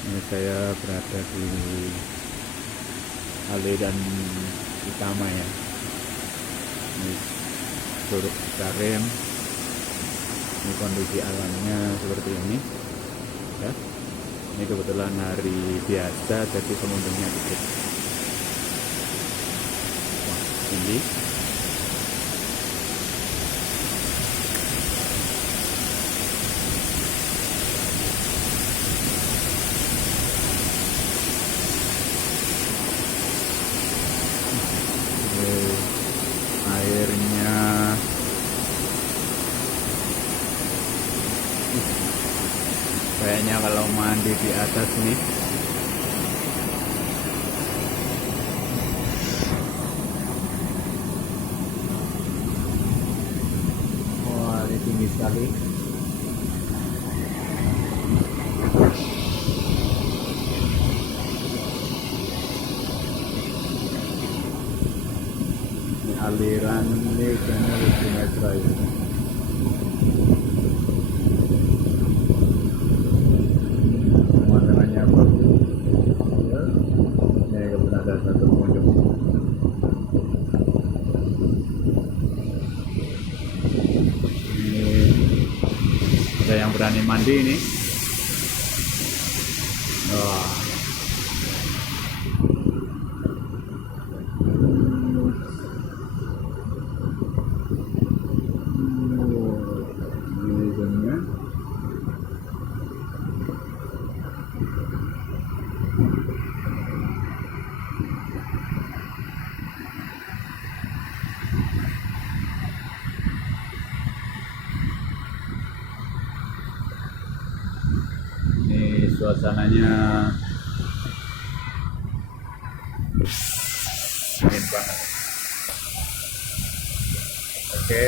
Ini saya berada di aliran utama ya. Ini Curug Citarum. Ini kondisi alamnya seperti ini ya. Ini kebetulan hari biasa, jadi pengunjungnya dikit. Wah, tinggi. Airnya kayaknya kalau mandi di atas nih wah, ini tinggi sekali. Ini aliran ini channel Sungai Serayu. Pemandangannya bagus ya. Ini kebetulan ada satu pengunjung. Ini ada yang berani mandi ini. Wah. Ini ujungnya. Ini suasananya dingin banget. Oke.